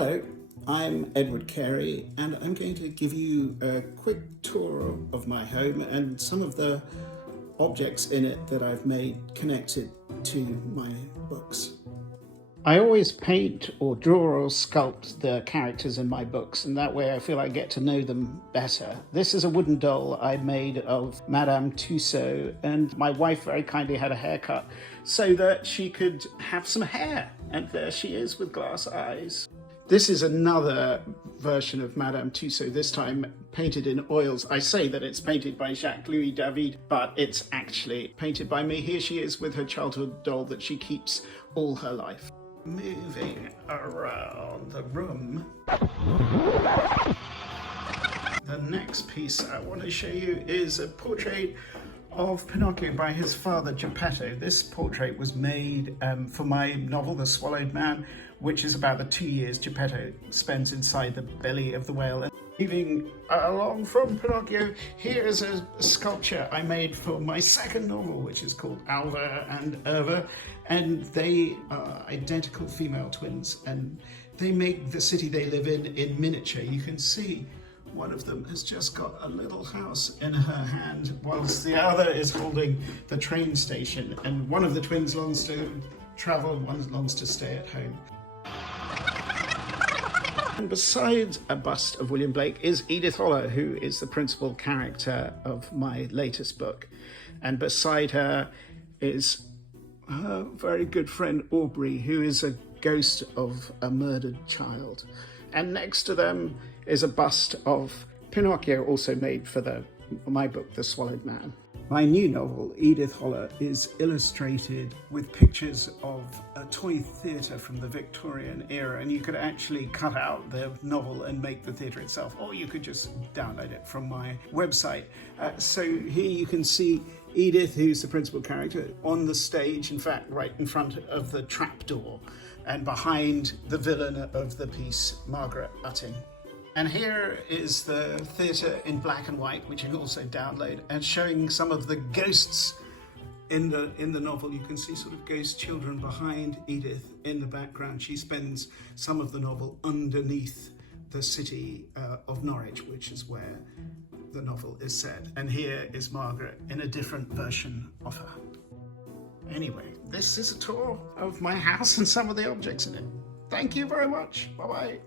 Hello, I'm Edward Carey and I'm going to give you a quick tour of my home and some of the objects in it that I've made connected to my books. I always paint or draw or sculpt the characters in my books, and that way I feel I get to know them better. This is a wooden doll I made of Madame Tussauds, and my wife very kindly had a haircut so that she could have some hair, and there she is with glass eyes. This is another version of Madame Tussauds, this time painted in oils. I say that it's painted by Jacques-Louis David, but it's actually painted by me. Here she is with her childhood doll that she keeps all her life. Moving around the room. The next piece I want to show you is a portrait of Pinocchio by his father Geppetto. This portrait was made for my novel The Swallowed Man, which is about the 2 years Geppetto spends inside the belly of the whale. And moving along from Pinocchio, here is a sculpture I made for my second novel, which is called Alva and Erva, and they are identical female twins, and they make the city they live in miniature. You can see one of them has just got a little house in her hand, whilst the other is holding the train station, and one of the twins longs to travel and one longs to stay at home. And besides a bust of William Blake is Edith Holler, who is the principal character of my latest book. And beside her is her very good friend Aubrey, who is a ghost of a murdered child. And next to them is a bust of Pinocchio, also made for my book, The Swallowed Man. My new novel, Edith Holler, is illustrated with pictures of a toy theatre from the Victorian era, and you could actually cut out the novel and make the theatre itself, or you could just download it from my website. So here you can see Edith, who's the principal character, on the stage, in fact, right in front of the trapdoor, and behind the villain of the piece, Margaret Utting. And here is the theatre in black and white, which you can also download, and showing some of the ghosts in the novel. You can see sort of ghost children behind Edith in the background. She spends some of the novel underneath the city of Norwich, which is where the novel is set. And here is Margaret in a different version of her. Anyway, this is a tour of my house and some of the objects in it. Thank you very much. Bye-bye.